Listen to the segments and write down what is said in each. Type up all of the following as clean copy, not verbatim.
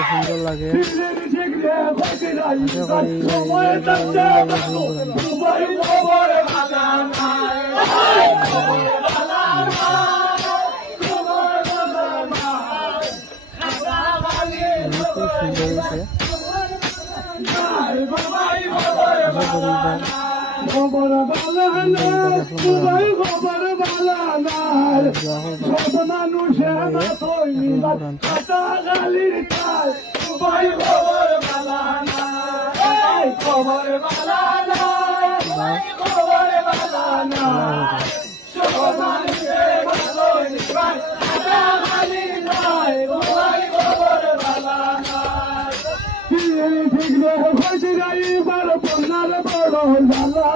সুন্দর লাগে। খবর বালা নাই সবাই খবর বালা নাই সব মানুষে না তৈবা কাটা গালির চাই সবাই খবর বালা নাই খবর বালা নাই খবর বালা নাই সব মানুষে না তৈবা কাটা গালির চাই সবাই খবর বালা নাই ঠিক রে হইতে যাই বার পন্নার বড় জালা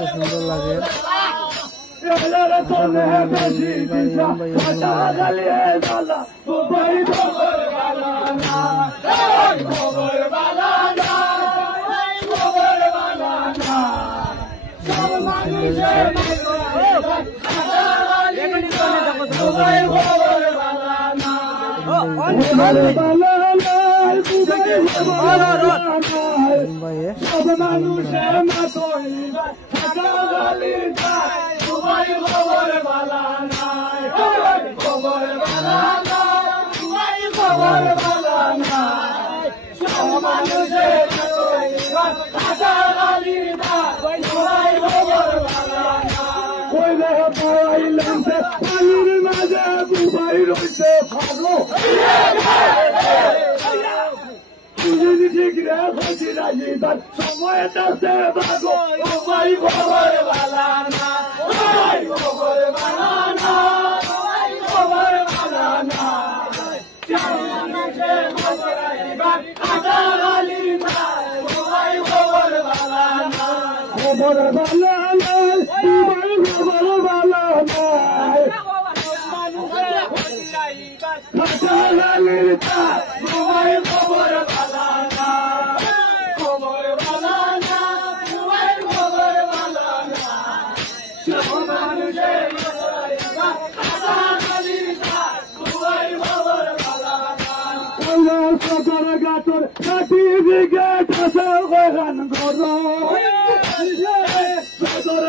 সুন্দর লাগে। সব মানুষের না তৈবা কাটা গালির চাই সবাই খবর বালা নাই খবর বালা নাই সবাই খবর বালা নাই সব মানুষের না তৈবা কাটা গালির চাই সবাই খবর বালা নাই কইলে পাইলাম সে পানির মাঝে বুবাই রইছে ভালো ঠিক রে খুশি রাজি তার সময় তাতে বাগো সবাই খবর বালা না সবাই খবর বালা না সবাই খবর বালা না মানুষে খবর আইবা কাটা গালি না সবাই খবর বালা না খবর বালা না সবাই খবর বালা না মানুষে খুশি আইবা কাটা গালি না সবাই খবর বালা না খবর বালা না সবাই খবর বালা না সব মানুষে খবর আইবা কাটা গালি না সবাই খবর বালা না কইলা সদর গাতর কাটি দিকে কাছে গান করো সদর